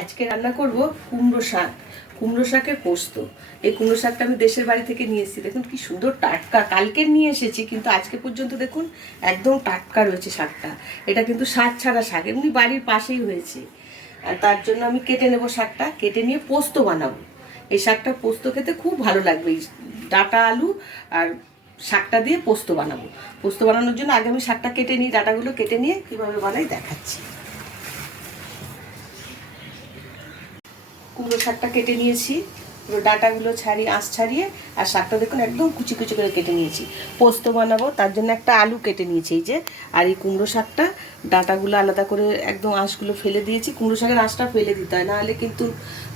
আজকে রান্না করব কুমড়ো শাক। কুমড়ো শাকের পোস্ত। এই কুমড়ো শাকটা আমি দেশের বাড়ি থেকে নিয়ে এসেছি। দেখুন কি সুন্দর টাটকা, কালকে নিয়ে এসেছি কিন্তু আজকে পর্যন্ত দেখুন একদম টাটকা রয়েছে শাকটা। এটা কিন্তু শাক ছাড়া শাক, এমনি বাড়ির পাশেই হয়েছে। আর তার জন্য আমি কেটে নেব শাকটা, কেটে নিয়ে পোস্ত বানাবো। এই শাকটা পোস্ত খেতে খুব ভালো লাগবে। এই ডাঁটা আলু আর শাকটা দিয়ে পোস্ত বানাবো। পোস্ত বানানোর জন্য আগে আমি শাকটা কেটে নিই, ডাঁটাগুলো কেটে নিয়ে কীভাবে বানাই দেখাচ্ছি। কুমড়ো শাকটা কেটে নিয়েছি, পুরো ডাঁটাগুলো ছাড়িয়ে আঁশ ছাড়িয়ে, আর শাকটা দেখুন একদম কুচি কুচি করে কেটে নিয়েছি। পোস্ত বানাবো তার জন্য একটা আলু কেটে নিয়েছি এই যে। আর এই কুমড়ো শাকটা ডাঁটাগুলো আলাদা করে একদম আঁশগুলো ফেলে দিয়েছি। কুমড়ো শাকের আঁশটা ফেলে দিতে হয়, নাহলে কিন্তু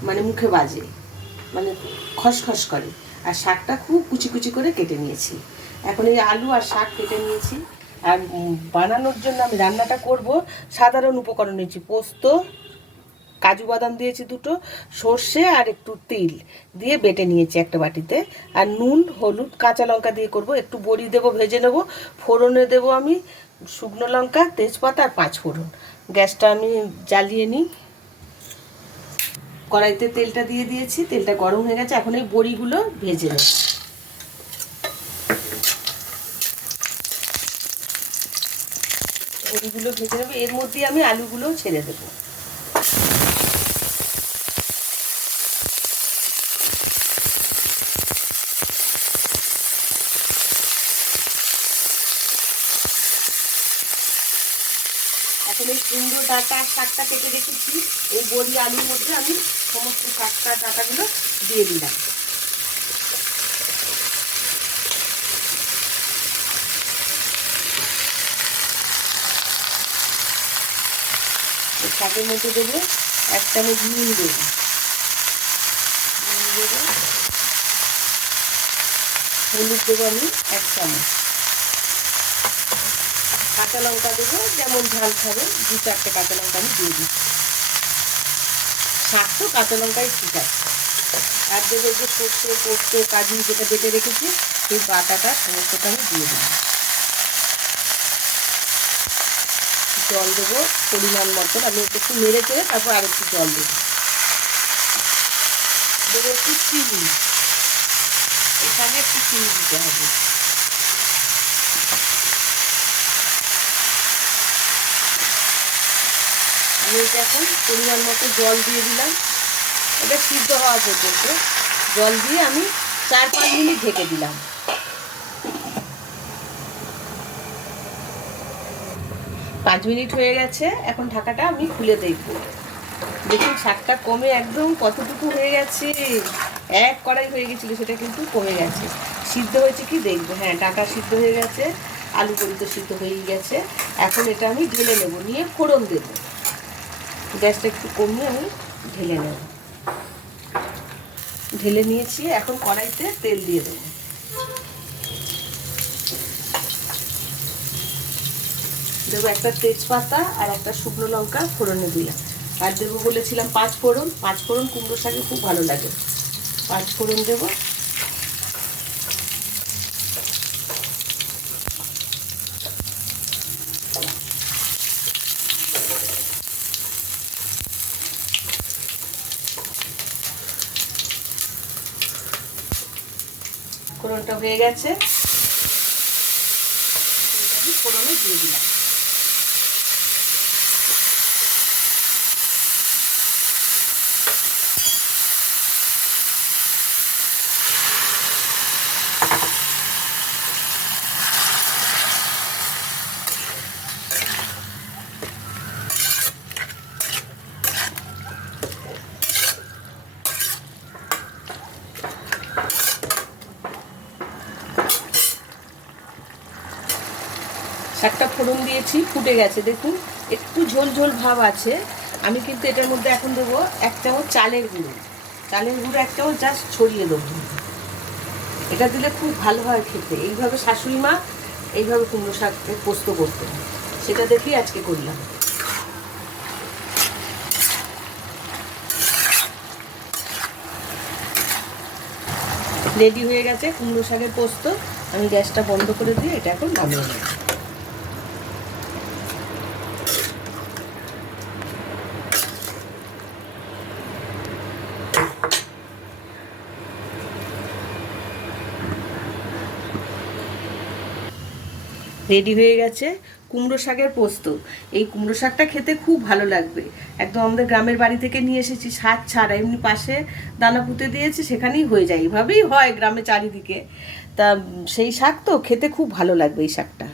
মানে মুখে বাজে, মানে খসখস করে। আর শাকটা খুব কুচি কুচি করে কেটে নিয়েছি। এখন এই আলু আর শাক কেটে নিয়েছি। আর বানানোর জন্য আমি রান্নাটা করব, সাধারণ উপকরণ নিয়েছি। পোস্ত, কাজু বাদাম দিয়েছি দুটো, সর্ষে আর একটু তিল দিয়ে বেটে নিয়েছি একটা বাটিতে। আর নুন, হলুদ, কাঁচা লঙ্কা দিয়ে করব। একটু বড়ি দেবো, ভেজে নেব। ফোড়নে দেবো আমি শুকনো লঙ্কা, তেজপাতা আর 5 ফোড়ন। গ্যাসটা আমি জ্বালিয়ে নিই। কড়াইতে তেলটা দিয়ে দিয়েছি, তেলটা গরম হয়ে গেছে। এখন এই বড়িগুলো ভেজে নেব। বড়িগুলো ভেজে নেব, এর মধ্যেই আমি আলুগুলো ছেড়ে দেবো। এখন এই কুমড়ো ডাঁটা শাকটা কেটে রেখেছি, এই বড়ি আলুর মধ্যে আমি সমস্ত শাকটা ডাঁটাগুলো দিয়ে দিলাম। এই শাকের মধ্যে দেবো 1 চামচ নুন দেবো, হলুদ দেবো আমি 1 চামচ, কাঁচা লঙ্কা দেবো, যেমন ঝাল খাবে 2-4টে কাঁচা লঙ্কা আমি দিয়ে দিচ্ছি। শাক তো কাঁচা লঙ্কাই ঠিক আছে। আর দেবো যে সর্ষে, পোস্ত, কাজু যেটা বেটে রেখেছি সেই বাটাটা সমস্তটা আমি দিয়ে দেবো। জল দেবো পরিমাণ মতো, আমি একটু নেড়ে চেড়ে তারপর আর একটু জল দেবো। দেবো একটু চিনি, এখানে একটু চিনি দিতে হবে। আমি এটা এখন পরিমাণ মতো জল দিয়ে দিলাম। এটা সিদ্ধ হওয়া পর্যন্ত জল দিয়ে আমি 4-5 মিনিট ঢেকে দিলাম। 5 মিনিট হয়ে গেছে, এখন ঢাকাটা আমি খুলে দেখব। দেখুন শাকটা কমে একদম কতটুকু হয়ে গেছে। 1 কড়াই হয়ে গেছিলো, সেটা কিন্তু কমে গেছে। সিদ্ধ হয়েছে কি দেখবো। হ্যাঁ, ডাঁটা সিদ্ধ হয়ে গেছে, আলু বড়ি তো সিদ্ধ হয়েই গেছে। এখন এটা আমি ঢেলে নেব, নিয়ে ফোড়ন দেব। গ্যাসটা একটু কমিয়ে আমি ঢেলে নেব। ঢেলে নিয়েছি, এখন কড়াইতে তেল দিয়ে দেবো। দেবো একটা তেজপাতা আর একটা শুকনো লঙ্কা ফোড়নে দিলাম। আর দেবো বলেছিলাম 5 ফোড়ন। 5 ফোড়ন কুমড়ো শাকে খুব ভালো লাগে। 5 ফোড়ন দেবো। ফোড়নটা হয়ে গেছে, ফোড়নে দিয়ে দিলাম। শাকটা ফোড়ন দিয়েছি, ফুটে গেছে দেখুন, একটু ঝোল ঝোল ভাব আছে। আমি কিন্তু এটার মধ্যে এখন দেবো 1 চামচ চালের গুঁড়ো। চালের গুঁড়ো 1 চামচ জাস্ট ছড়িয়ে দেবো। এটা দিলে খুব ভালো হয় খেতে। এইভাবে শাশুড়ি মা এইভাবে কুমড়ো শাককে পোস্ত করতেন, সেটা দেখেই আজকে করলাম। রেডি হয়ে গেছে কুমড়ো শাকের পোস্ত। আমি গ্যাসটা বন্ধ করে দিয়ে এটা এখন নামিয়ে নেব। রেডি হয়ে গেছে কুমড়ো শাকের পোস্ত। এই কুমড়ো শাকটা খেতে খুব ভালো লাগবে। একদম আমাদের গ্রামের বাড়ি থেকে নিয়ে এসেছি, শাক ছাড়া, এমনি পাশে দানা পুঁতে দিয়েছি, সেখানেই হয়ে যায়, এইভাবেই হয় গ্রামে চারিদিকে। তা সেই শাক তো খেতে খুব ভালো লাগবে এই শাকটা।